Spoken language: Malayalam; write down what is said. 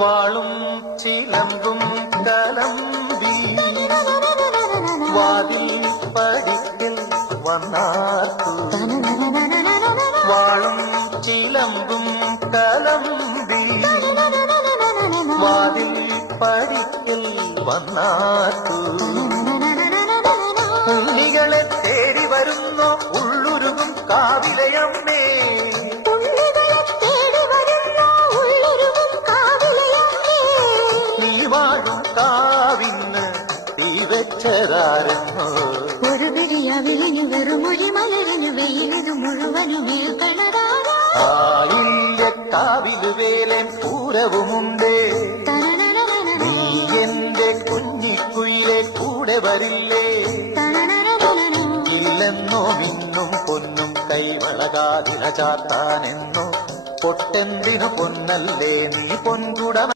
വാളും ചിലമ്പും കലമ്പി വാതിൽ പടിക്കൽ വന്നാർത്തു വാളും ചിലമ്പും കലമ്പി വാതിൽ പടിക്കൽ വന്നാർത്തു ഉണ്ണികളെ തേടി വരുന്നു ഉള്ളുരുകും കാവിലയമ്മേ നീ വാഴും കാവിന്ന് തീവച്ചതാരെന്നോ ഒരു വിളിയവിളിഞ്ഞു വെറുമൊഴി മലരിഞ്ഞു വെയിലു മുഴുവനും കാവില് വേലൻ പൂരവുമുണ്ട് നീ എന്റെ കുഞ്ഞിക്കുയിലെ കൂടെ വരില്ലേ ഇല്ലെന്നോ മിന്നും പൊന്നും കൈവളകാതില ചാത്താനെന്നോ പൊട്ടെന്തിനു പൊന്നല്ലേ നീ പൊൻകുട